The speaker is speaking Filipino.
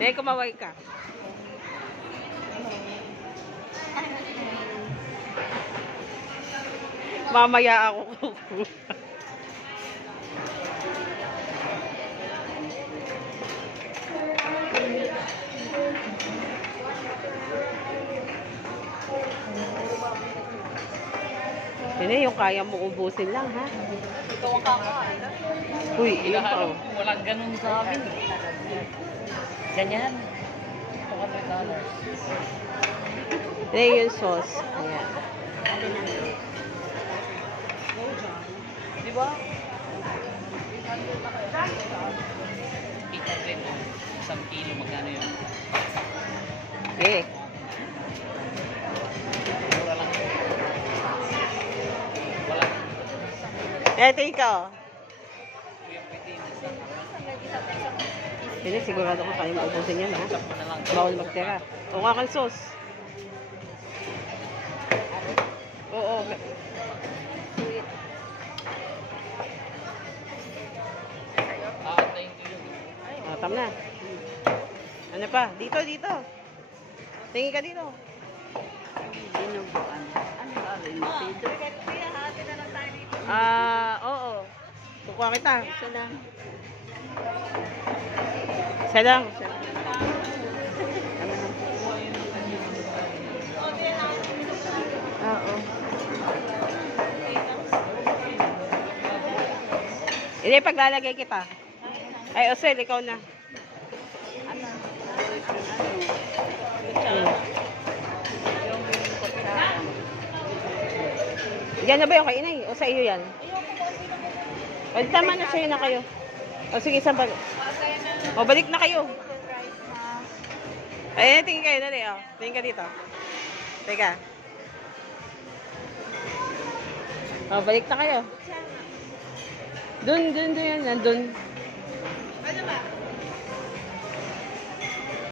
May kumaway ka. Mamaya ako kukuha. Hindi, yung kaya mo ubusin lang, ha? Ikaw ang kakain. Uy, ilan pa, oh. Walang ganun sa amin. Ganyan. $200. Hindi, yung sauce. Ayan. Di ba? 800. Isang kilo, magkano yun? Okay. Mura lang. Wala. Eto ikaw. Hindi, sigurado ko kaya maubusin yan, ha? Bawal magtira. O nga kang sauce. Oo. Aantayin ko yun. Ah, tama na. Ano pa? Dito, dito. Tingin ka dito. Dinuguan. Ano ba rin? Dito. Oo. Kukuha kita. Isa lang. Isa lang. Oo. Hindi, paglalagay kita. Ay, Osel, ikaw na. Yan na ba yung kainay? O sa iyo yan? O, tama na, sa'yo na kayo. O, sige, isang pag... O, balik na kayo. Ay, tingin kayo, dali, o. Tingin ka dito. Teka. O, balik na kayo. Dun, yan, dun.